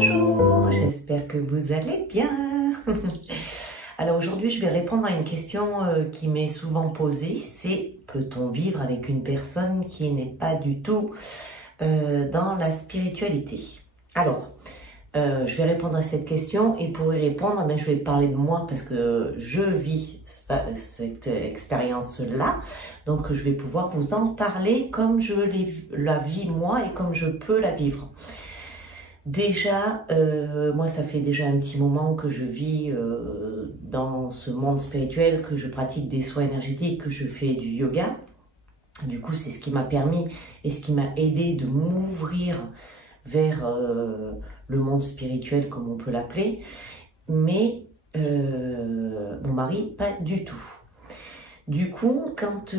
Bonjour, j'espère que vous allez bien. Alors aujourd'hui, je vais répondre à une question qui m'est souvent posée, c'est peut-on vivre avec une personne qui n'est pas du tout dans la spiritualité? Alors, je vais répondre à cette question et pour y répondre, je vais parler de moi parce que je vis cette expérience-là. Donc, je vais pouvoir vous en parler comme je la vis moi et comme je peux la vivre. Déjà, moi, ça fait déjà un petit moment que je vis dans ce monde spirituel, que je pratique des soins énergétiques, que je fais du yoga. Du coup, c'est ce qui m'a permis et ce qui m'a aidé de m'ouvrir vers le monde spirituel, comme on peut l'appeler. Mais mon mari, pas du tout. Du coup, quand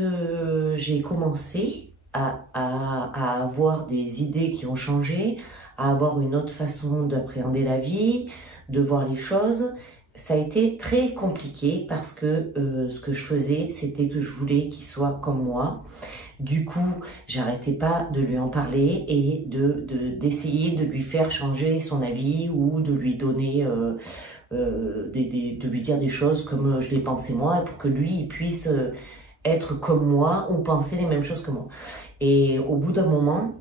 j'ai commencé à avoir des idées qui ont changé, à avoir une autre façon d'appréhender la vie, de voir les choses, ça a été très compliqué parce que ce que je faisais, c'était que je voulais qu'il soit comme moi. Du coup, j'arrêtais pas de lui en parler et d'essayer de lui faire changer son avis ou de lui donner, de lui dire des choses comme je les pensais moi pour que lui il puisse être comme moi ou penser les mêmes choses que moi. Et au bout d'un moment,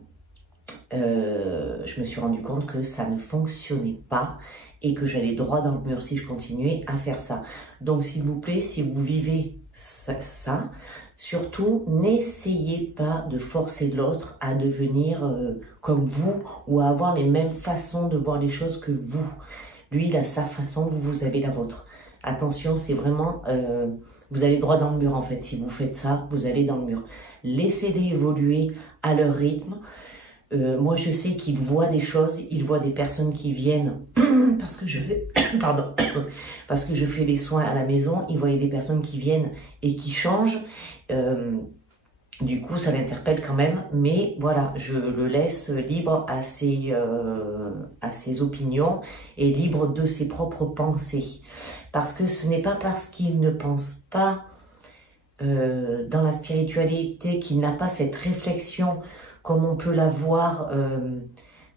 je me suis rendu compte que ça ne fonctionnait pas et que j'allais droit dans le mur si je continuais à faire ça. Donc s'il vous plaît, si vous vivez ça, surtout n'essayez pas de forcer l'autre à devenir comme vous ou à avoir les mêmes façons de voir les choses que vous. Lui, il a sa façon, vous avez la vôtre. Attention, c'est vraiment, vous allez droit dans le mur en fait. Si vous faites ça, vous allez dans le mur. Laissez-les évoluer à leur rythme. Moi, je sais qu'il voit des choses, il voit des personnes qui viennent parce que je fais, pardon, parce que je fais les soins à la maison. Il voit des personnes qui viennent et qui changent. Du coup, ça l'interpelle quand même, mais voilà, je le laisse libre à ses opinions et libre de ses propres pensées. Parce que ce n'est pas parce qu'il ne pense pas dans la spiritualité, qu'il n'a pas cette réflexion comme on peut la voir,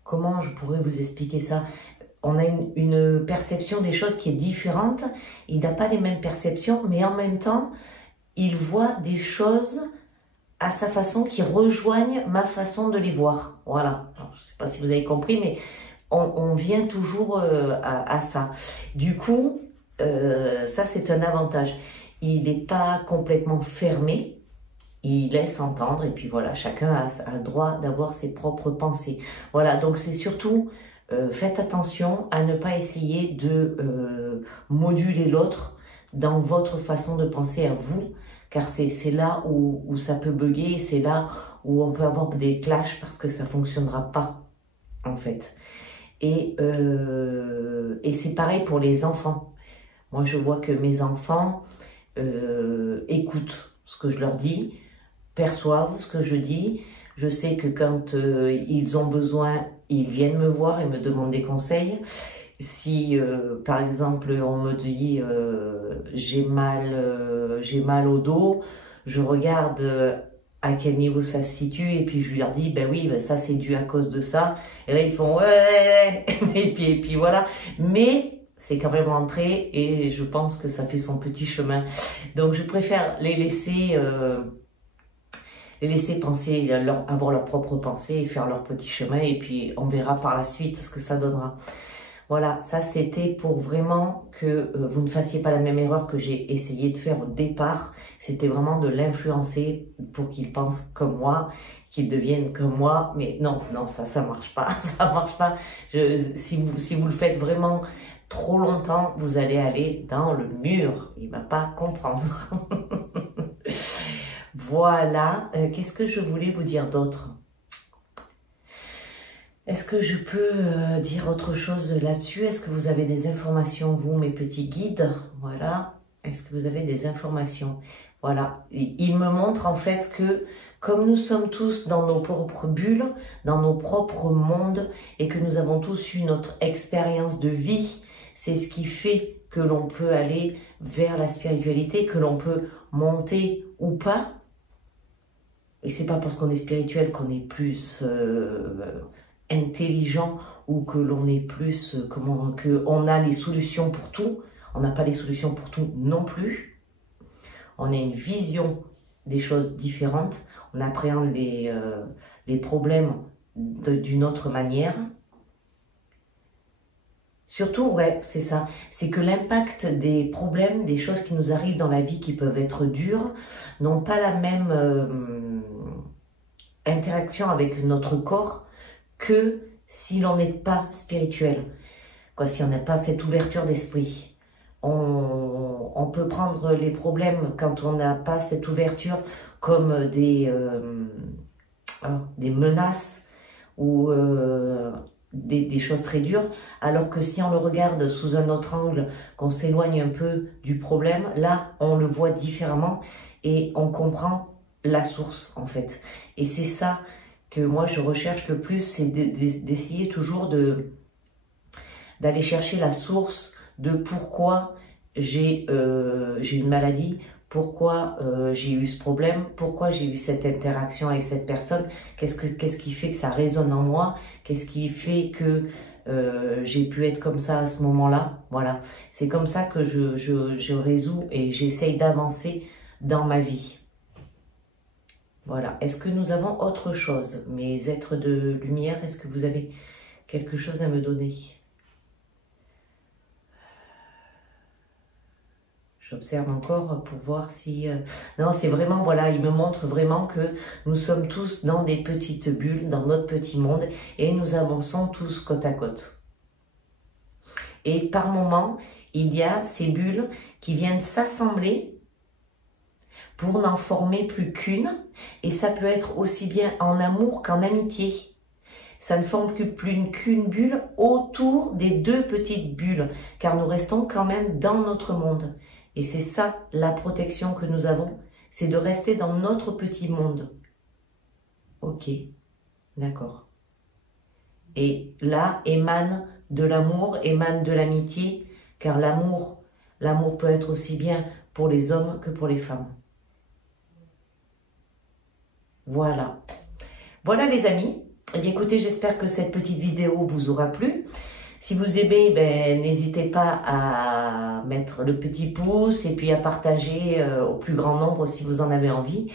comment je pourrais vous expliquer ça? On a une perception des choses qui est différente, il n'a pas les mêmes perceptions, mais en même temps, il voit des choses à sa façon qui rejoignent ma façon de les voir. Voilà, alors, je ne sais pas si vous avez compris, mais on vient toujours à ça. Du coup, ça c'est un avantage. Il n'est pas complètement fermé, il laisse entendre et puis voilà, chacun a le droit d'avoir ses propres pensées. Voilà, donc c'est surtout, faites attention à ne pas essayer de moduler l'autre dans votre façon de penser à vous, car c'est là où ça peut bugger, c'est là où on peut avoir des clashs parce que ça ne fonctionnera pas, en fait. Et c'est pareil pour les enfants. Moi, je vois que mes enfants écoutent ce que je leur dis, perçoivent ce que je dis. Je sais que quand ils ont besoin, ils viennent me voir et me demandent des conseils. Si, par exemple, on me dit j'ai mal au dos, je regarde à quel niveau ça se situe et puis je leur dis, ben oui, ben ça c'est dû à cause de ça. Et là, ils font ouais, et puis voilà. Mais c'est quand même rentré et je pense que ça fait son petit chemin. Donc, je préfère les laisser penser, avoir leur propre pensée et faire leur petit chemin. Et puis, on verra par la suite ce que ça donnera. Voilà, ça c'était pour vraiment que vous ne fassiez pas la même erreur que j'ai essayé de faire au départ. C'était vraiment de l'influencer pour qu'il pense comme moi, qu'il devienne comme moi. Mais non, ça marche pas, ça marche pas. Si vous le faites vraiment trop longtemps, vous allez aller dans le mur. Il va pas comprendre. Voilà, qu'est-ce que je voulais vous dire d'autre? Est-ce que je peux dire autre chose là-dessus? Est-ce que vous avez des informations, vous, mes petits guides? Voilà. Est-ce que vous avez des informations? Voilà. Et il me montre en fait que comme nous sommes tous dans nos propres bulles, dans nos propres mondes, et que nous avons tous eu notre expérience de vie, c'est ce qui fait que l'on peut aller vers la spiritualité, que l'on peut monter ou pas. Et c'est pas parce qu'on est spirituel qu'on est plus intelligent ou que l'on est plus, que on a les solutions pour tout. On n'a pas les solutions pour tout non plus. On a une vision des choses différentes. On appréhende les problèmes d'une autre manière. Surtout, ouais, c'est ça. C'est que l'impact des problèmes, des choses qui nous arrivent dans la vie qui peuvent être dures, n'ont pas la même interaction avec notre corps que si l'on n'est pas spirituel. Quoi, si on n'a pas cette ouverture d'esprit. On peut prendre les problèmes quand on n'a pas cette ouverture comme des menaces ou des choses très dures, alors que si on le regarde sous un autre angle, qu'on s'éloigne un peu du problème, là on le voit différemment et on comprend la source en fait. Et c'est ça que moi je recherche le plus, c'est d'essayer toujours d'aller chercher la source de pourquoi j'ai une maladie, pourquoi j'ai eu ce problème, pourquoi j'ai eu cette interaction avec cette personne, qu'est-ce qui fait que ça résonne en moi, qu'est-ce qui fait que j'ai pu être comme ça à ce moment-là. Voilà, c'est comme ça que je résous et j'essaye d'avancer dans ma vie. Voilà, est-ce que nous avons autre chose? Mes êtres de lumière, est-ce que vous avez quelque chose à me donner? J'observe encore pour voir si... Non, c'est vraiment, voilà, il me montre vraiment que nous sommes tous dans des petites bulles, dans notre petit monde, et nous avançons tous côte à côte. Et par moments, il y a ces bulles qui viennent s'assembler pour n'en former plus qu'une, et ça peut être aussi bien en amour qu'en amitié. Ça ne forme plus qu'une bulle autour des deux petites bulles, car nous restons quand même dans notre monde. Et c'est ça la protection que nous avons, c'est de rester dans notre petit monde. Ok, d'accord. Et là émane de l'amour, émane de l'amitié, car l'amour peut être aussi bien pour les hommes que pour les femmes. Voilà. Voilà les amis. Eh bien, écoutez, j'espère que cette petite vidéo vous aura plu. Si vous aimez, n'hésitez pas à mettre le petit pouce et puis à partager au plus grand nombre si vous en avez envie.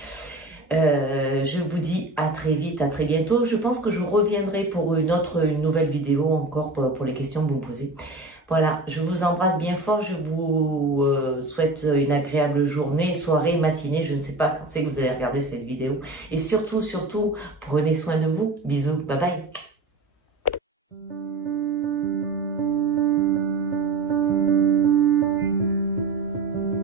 Je vous dis à très vite, à très bientôt. Je pense que je reviendrai pour une nouvelle vidéo encore pour les questions que vous me posez. Voilà, je vous embrasse bien fort. Je vous souhaite une agréable journée, soirée, matinée. Je ne sais pas quand c'est que vous allez regarder cette vidéo. Et surtout, prenez soin de vous. Bisous, bye bye.